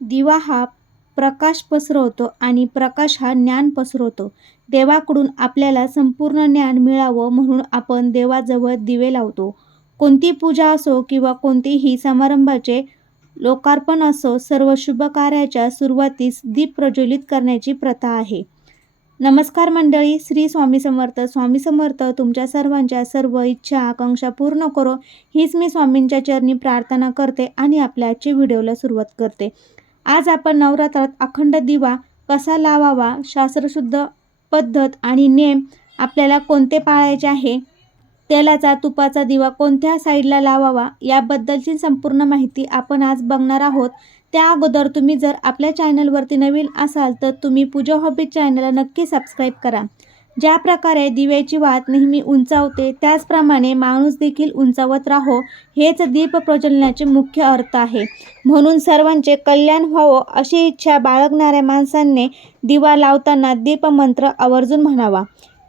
दिवा हा प्रकाश पसरवतो आणि प्रकाश हा ज्ञान पसरवतो. देवाकडून आपल्याला संपूर्ण ज्ञान मिळावं म्हणून आपण देवाजवळ दिवे लावतो. कोणती पूजा असो किंवा कोणतेही समारंभाचे लोकार्पण असो सर्व शुभ कार्याच्या सुरुवातीस दीप प्रज्वलित करण्याची प्रथा आहे. नमस्कार मंडळी श्री स्वामी समर्थ. स्वामी समर्थ तुमच्या सर्वांच्या सर्व इच्छा आकांक्षा पूर्ण करो. हीच मी स्वामींच्या चरणी प्रार्थना करते आणि आपल्या आजच्या व्हिडिओला सुरुवात करते. आज आपण नवरात्रात अखंड दिवा कसा लावावा शास्त्रशुद्ध पद्धत आणि नेम आपल्याला कोणते पाळायचे आहे? तेलाचा तुपाचा दिवा कोणत्या साईडला लावावा याबद्दलची संपूर्ण माहिती आपण आज बघणार आहोत. त्या अगोदर तुम्ही जर आपल्या चॅनलवरती नवीन असाल तर तुम्ही पूजा हॉबी चॅनलला नक्की सबस्क्राईब करा. ज्या प्रकारे दिव्याची वात नेहमी उंचावते त्याचप्रमाणे माणूस देखील उंचावत राहो हेच दीप प्रज्वलनाचे मुख्य अर्थ आहे. म्हणून सर्वांचे कल्याण व्हावं अशी इच्छा बाळगणाऱ्या माणसांनी दिवा लावताना दीपमंत्र आवर्जून म्हणावा.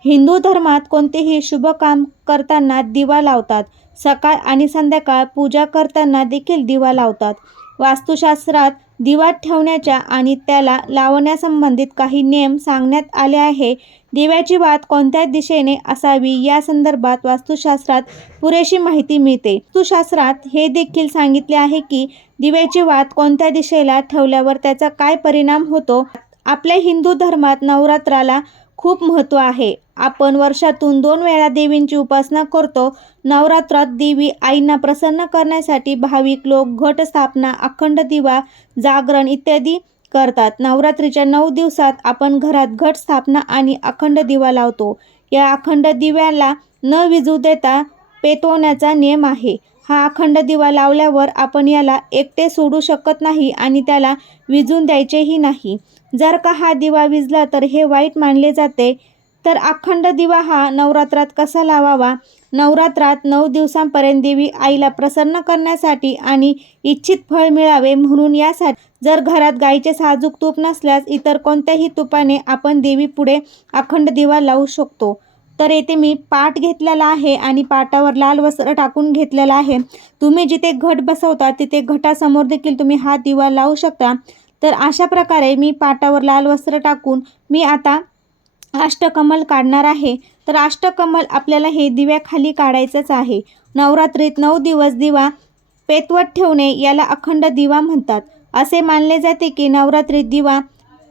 हिंदू धर्मात कोणतेही शुभ काम करताना दिवा लावतात. सकाळ आणि संध्याकाळ पूजा करताना देखील दिवा लावतात. वास्तुशास्त्रात दिवा ठेवण्याच्या आणि त्याला लावण्यासंबंधित काही नियम सांगण्यात आले आहे. दिव्याची वात कोणत्या दिशेने असावी या संदर्भात वास्तुशास्त्रात पुरेशी माहिती मिळते. वास्तुशास्त्रात हे देखील सांगितले आहे की दिव्याची वात कोणत्या दिशेला ठेवल्यावर त्याचा काय परिणाम होतो. आपल्या हिंदू धर्मात नवरात्राला खूप महत्त्व आहे. आपण वर्षातून दोन वेळा देवींची उपासना करतो. नवरात्रात देवी आईंना प्रसन्न करण्यासाठी भाविक लोक घट स्थापना अखंड दिवा जागरण इत्यादी करतात. नवरात्रीच्या नऊ दिवसात आपण घरात घट स्थापना आणि अखंड दिवा लावतो. या अखंड दिव्याला न विजू देता पेटवण्याचा नियम आहे. हा अखंड दिवा लावल्यावर आपण याला एकटे सोडू शकत नाही आणि त्याला विजून द्यायचेही नाही. जर का हा दिवा विजला तर हे वाईट मानले जाते. तर अखंड दिवा हा नवरात्रात कसा लावावा? नवरात्रात नऊ दिवसांपर्यंत देवी आईला प्रसन्न करण्यासाठी आणि इच्छित फळ मिळावे म्हणून यासाठी जर घरात गाईचे साजूक तूप नसल्यास इतर कोणत्याही तुपाने आपण देवी पुढे अखंड दिवा लावू शकतो. तर येथे मी पाट घेतलेला आहे आणि पाटावर लाल वस्त्र टाकून घेतलेला आहे. तुम्ही जिथे घट बसवता तिथे घटासमोर देखील तुम्ही हा दिवा लावू शकता. तर अशा प्रकारे मी पाटावर लाल वस्त्र टाकून मी आता अष्टकमल काढणार आहे. तर अष्टकमल आपल्याला हे दिव्याखाली काढायचंच आहे. नवरात्रीत नऊ दिवस दिवा पेतवत ठेवणे याला अखंड दिवा म्हणतात. असे मानले जाते की नवरात्रीत दिवा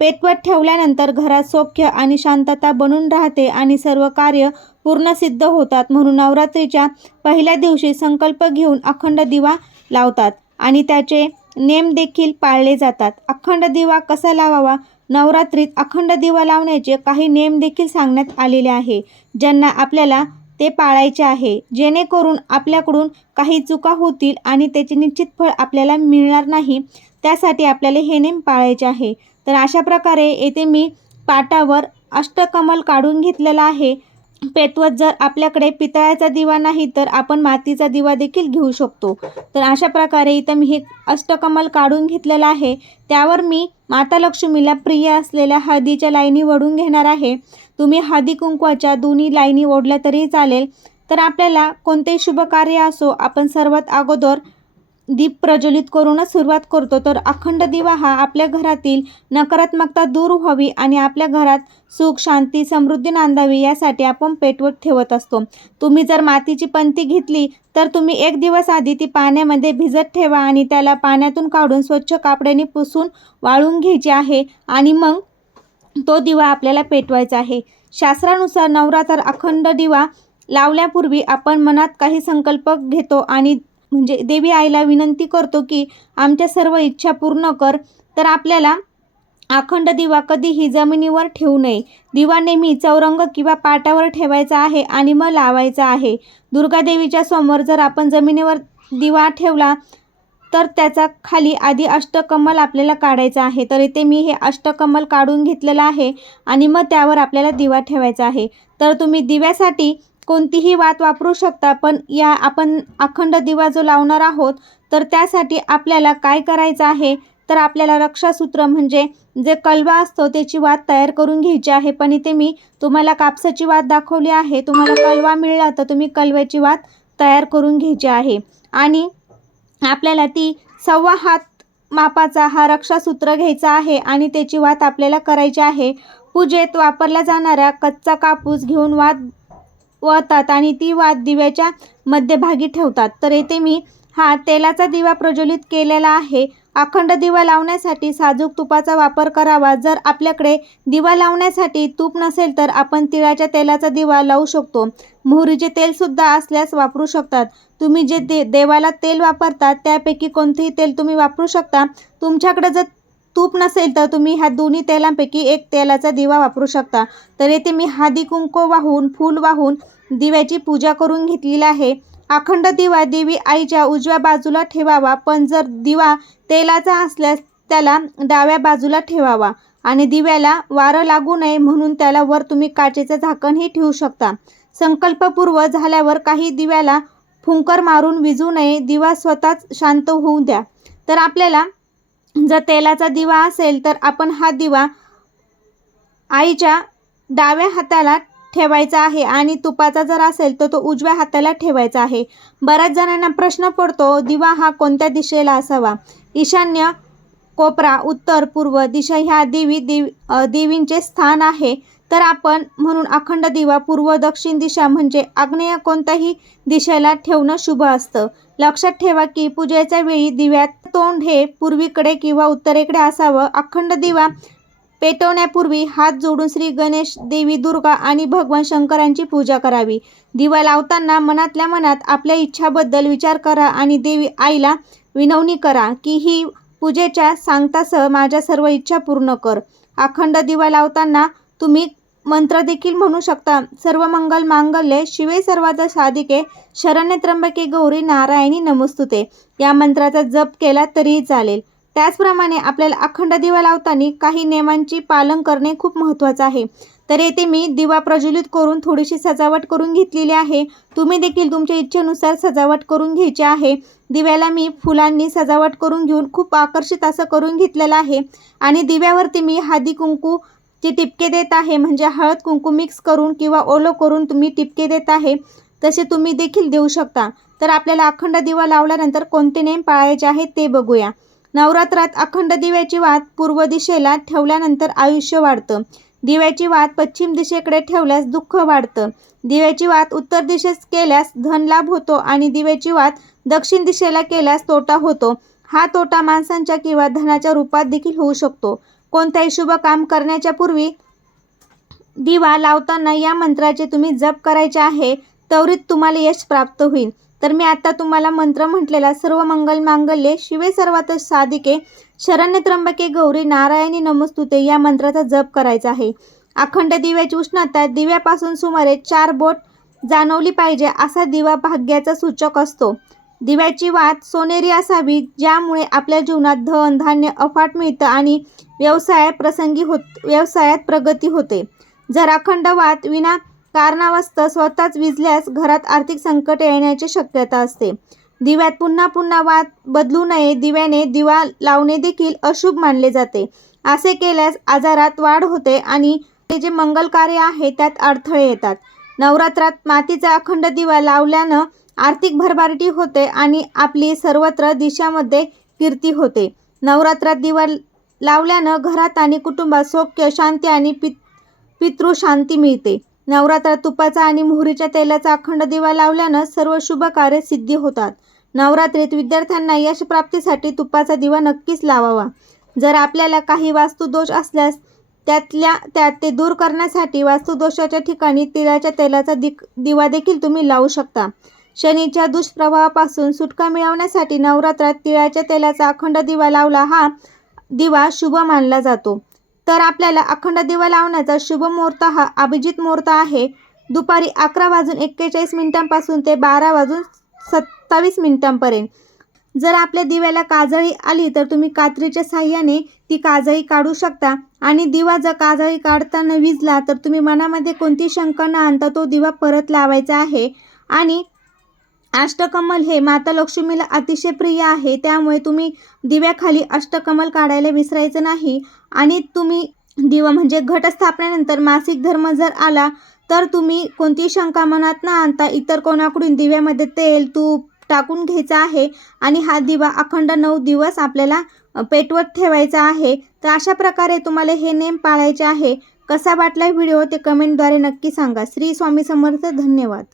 पेटवत ठेवल्यानंतर घरात सौख्य आणि शांतता बनून राहते आणि सर्व कार्य पूर्ण सिद्ध होतात. म्हणून नवरात्रीच्या पहिल्या दिवशी संकल्प घेऊन अखंड दिवा लावतात आणि त्याचे नेम देखील पाळले जातात. अखंड दिवा कसा लावावा? नवरात्रीत अखंड दिवा लावण्याचे काही नेम देखील सांगण्यात आलेले आहे. ज्यांना आपल्याला ते पाळायचे आहे. जेणेकरून आपल्याकडून काही चुका होतील आणि त्याचे निश्चित फळ आपल्याला मिळणार नाही त्यासाठी आपल्याला हे नेम पाळायचे आहे. तर अशा प्रकारे येथे मी पाटावर अष्टकमल काढून घेतलेला आहे. पेटवत जर आपल्याकडे पितळाचा दिवा नाही तर आपण मातीचा दिवा देखील घेऊ शकतो. तर अशा प्रकारे इथं मी हे अष्टकमल काढून घेतलेलं आहे. त्यावर मी माता लक्ष्मीला प्रिय असलेल्या हळदीच्या लाईनी ओढून घेणार आहे. तुम्ही हळदी कुंकवाच्या दोन्ही लाईनी ओढल्या तरी चालेल. तर आपल्याला कोणतेही शुभ कार्य असो आपण सर्वात अगोदर दीप प्रज्वलित करूनच सुरुवात करतो. तर अखंड दिवा हा आपल्या घरातील नकारात्मकता दूर व्हावी आणि आपल्या घरात सुख शांती समृद्धी नांदावी यासाठी आपण पेटवत ठेवत असतो. तुम्ही जर मातीची पंती घेतली तर तुम्ही एक दिवस आधी ती पाण्यामध्ये भिजत ठेवा आणि त्याला पाण्यातून काढून स्वच्छ कापड्याने पुसून वाळून घ्यायची आहे आणि मग तो दिवा आपल्याला पेटवायचा आहे. शास्त्रानुसार नवरात्र अखंड दिवा लावल्यापूर्वी आपण मनात काही संकल्प घेतो आणि म्हणजे देवी आईला विनंती करतो की आमच्या सर्व इच्छा पूर्ण कर तर आपल्याला अखंड दिवा कधीही जमिनीवर ठेवू नये. दिवा नेहमी चौरंग किंवा पाटावर ठेवायचा आहे आणि मग लावायचा आहे. दुर्गादेवीच्या समोर जर आपण जमिनीवर दिवा ठेवला तर त्याचा खाली आधी अष्टकमल आपल्याला काढायचा आहे. तर इथे मी हे अष्टकमल काढून घेतलेलं आहे आणि मग त्यावर आपल्याला दिवा ठेवायचा आहे. तर तुम्ही दिव्यासाठी कोणतीही वात वापरू शकता पण या आपण अखंड दिवा जो लावणार आहोत तर त्यासाठी आपल्याला काय करायचं आहे? तर आपल्याला रक्षासूत्र म्हणजे जे कलवा असतो त्याची वात तयार करून घ्यायची आहे. पण इथे मी तुम्हाला कापसाची वात दाखवली आहे. तुम्हाला कलवा मिळला तर तुम्ही कलव्याची वात तयार करून घ्यायची आहे. आणि आपल्याला ती सव्वा हात मापाचा हा रक्षासूत्र घ्यायचा आहे आणि त्याची वात आपल्याला करायची आहे. पूजेत वापरल्या जाणाऱ्या कच्चा कापूस घेऊन वात वळतात आणि ती वात दिव्याच्या मध्यभागी ठेवतात. तर येथे मी हा तेलाचा दिवा प्रज्वलित केलेला आहे. अखंड दिवा लावण्यासाठी साजूक तुपाचा वापर करावा. जर आपल्याकडे दिवा लावण्यासाठी तूप नसेल तर आपण तिळाच्या तेलाचा दिवा लावू शकतो. मोहरीचे तेलसुद्धा असल्यास वापरू शकतात. तुम्ही जे दे देवाला तेल वापरतात त्यापैकी कोणतेही तेल तुम्ही वापरू शकता. तुमच्याकडे जर तूप नसेल तर तुम्ही ह्या दोन्ही तेलांपैकी एक तेलाचा दिवा वापरू शकता. तर येथे मी हादी कुंको वाहून फूल वाहून दिव्याची पूजा करून घेतलेली आहे. अखंड दिवा देवी आईच्या उजव्या बाजूला ठेवावा पण जर दिवा तेलाचा असल्यास त्याला डाव्या बाजूला ठेवावा आणि दिव्याला वारं लागू नये म्हणून त्याला वर तुम्ही काचेचं झाकणही ठेवू शकता. संकल्पपूर्व झाल्यावर काही दिव्याला फुंकर मारून विजू नये दिवा स्वतःच शांत होऊ द्या. तर आपल्याला जर तेलाचा दिवा असेल तर आपण हा दिवा आईच्या डाव्या हाताला ठेवायचा आहे आणि तुपाचा जर असेल तर तो उजव्या हाताला ठेवायचा आहे. बऱ्याच जणांना प्रश्न पडतो दिवा हा कोणत्या दिशेला असावा? ईशान्य कोपरा उत्तर पूर्व दिशा ह्या देवी देवी देवींचे स्थान आहे. तर आपण म्हणून अखंड दिवा पूर्व दक्षिण दिशा म्हणजे आग्नेय कोणत्याही दिशेला ठेवणं शुभ असतं. लक्षात ठेवा की पूजेच्या वेळी दिव्यात तोंड हे पूर्वीकडे किंवा उत्तरेकडे असावं. अखंड दिवा पेटवण्यापूर्वी हात जोडून श्री गणेश देवी दुर्गा आणि भगवान शंकरांची पूजा करावी. दिवा लावताना मनातल्या मनात आपल्या इच्छाबद्दल विचार करा आणि देवी आईला विनवणी करा की ही पूजेच्या सांगतासह माझ्या सर्व इच्छा पूर्ण कर. अखंड दिवा लावताना तुम्ही मंत्र देखील म्हणू शकता सर्व मंगल मांगल्ये शिवे सर्वाचा साधिके शरण्य त्र्यंबके गौरी नारायणी नमस्तुते. या मंत्राचा जप केला तरीही चालेल. त्याचप्रमाणे आपल्याला अखंड दिवा लावताना काही नियमांची पालन करणे खूप महत्त्वाचं आहे. तर येथे मी दिवा प्रज्वलित करून थोडीशी सजावट करून घेतलेली आहे. तुम्ही देखील तुमच्या इच्छेनुसार सजावट करून घ्यायची आहे. दिव्याला मी फुलांनी सजावट करून घेऊन खूप आकर्षित असं करून घेतलेलं आहे. आणि दिव्यावरती मी हळदी कुंकू जे टिपके देत आहे म्हणजे हळद कुंकू मिक्स करून किंवा ओलं करून तुम्ही टिपके देत आहे तसे तुम्ही देखील देऊ शकता. तर आपल्याला अखंड दिवा लावल्यानंतर कोणते नेम पाळायचे आहेत ते बघूया. नवरात्रात अखंड दिव्याची वात पूर्व दिशेला ठेवल्यानंतर आयुष्य वाढतं. दिव्याची वात पश्चिम दिशेकडे ठेवल्यास दुःख वाढतं. दिव्याची वात उत्तर दिशेस केल्यास धनलाभ होतो आणि दिव्याची वात दक्षिण दिशेला केल्यास तोटा होतो. हा तोटा माणसांच्या किंवा धनाच्या रूपात देखील होऊ शकतो. कोणताही शुभ काम करण्याच्या पूर्वी दिवा लावताना या मंत्राचे तुम्ही जप करायचे आहे त्वरित तुम्हाला यश प्राप्त होईल. तर मी आता तुम्हाला मंत्र म्हटलेला सर्व मंगल मांगल्ये शिवे सर्वात साधिके शरण्य त्र्यंबके गौरी नारायणी नमस्तुते या मंत्राचा जप करायचा आहे. अखंड दिव्याची उष्णता दिव्यापासून सुमारे चार बोट जाणवली पाहिजे असा दिवा भाग्याचा सूचक असतो. दिव्याची वात सोनेरी असावी ज्यामुळे आपल्या जीवनात धन धान्य अफाट मिळतं आणि व्यवसायात प्रसंगी होत व्यवसायात प्रगती होते. जर अखंड वात विना कारणावस्त स्वतःच विजल्यास घरात आर्थिक संकट येण्याची शक्यता असते. दिव्यात पुन्हा पुन्हा वात बदलू नये दिव्याने दिवा लावणे देखील अशुभ मानले जाते. असे केल्यास आजारात वाढ होते आणि ते जे मंगल कार्य आहे त्यात अडथळे येतात. नवरात्रात मातीचा अखंड दिवा लावल्यानं आर्थिक भरभराटी होते आणि आपली सर्वत्र दिशामध्ये कीर्ती होते. नवरात्रात दिवा लावल्यानं घरात आणि कुटुंबात सौख्य शांती आणि पित पितृशांती मिळते. नवरात्रात तुपाचा आणि मोहरीच्या तेलाचा अखंड दिवा लावल्यानं सर्व शुभ कार्य सिद्धी होतात. नवरात्रीत विद्यार्थ्यांना यश प्राप्तीसाठी तुपाचा दिवा नक्कीच लावावा. जर आपल्याला काही वास्तुदोष असल्यास त्यातल्या त्यात ते दूर करण्यासाठी वास्तुदोषाच्या ठिकाणी तिळाच्या तेलाचा दि दिवा देखील तुम्ही लावू शकता. शनीच्या दुष्प्रभावापासून सुटका मिळवण्यासाठी नवरात्रात तिळाच्या तेलाचा अखंड दिवा लावला हा दिवा शुभ मानला जातो. तर आपल्याला अखंड दिवा लावण्याचा शुभ मुहूर्त हा अभिजित मुहूर्त आहे. दुपारी अकरा वाजून एक्केचाळीस मिनिटांपासून ते बारा वाजून सत्तावीस मिनिटांपर्यंत. जर आपल्या दिव्याला काजळी आली तर तुम्ही कात्रीच्या साह्याने ती काजळी काढू शकता. आणि दिवा जर काजळी काढताना विजला तर तुम्ही मनामध्ये कोणती शंका न आणता तो दिवा परत लावायचा आहे. आणि अष्टकमल हे माता लक्ष्मीला अतिशय प्रिय आहे. त्यामुळे तुम्ही दिव्याखाली अष्टकमल काढायला विसरायचं नाही. आणि तुम्ही दिवा म्हणजे घटस्थापनेनंतर मासिक धर्म जर आला तर तुम्ही कोणतीही शंका मनात न आणता इतर कोणाकडून दिव्यामध्ये तेल तूप टाकून घ्यायचं आहे. आणि हा दिवा अखंड नऊ दिवस आपल्याला पेटवत ठेवायचा आहे. तर अशा प्रकारे तुम्हाला हे नेम पाळायचे आहे. कसा वाटला व्हिडिओ ते कमेंटद्वारे नक्की सांगा. श्री स्वामी समर्थ धन्यवाद.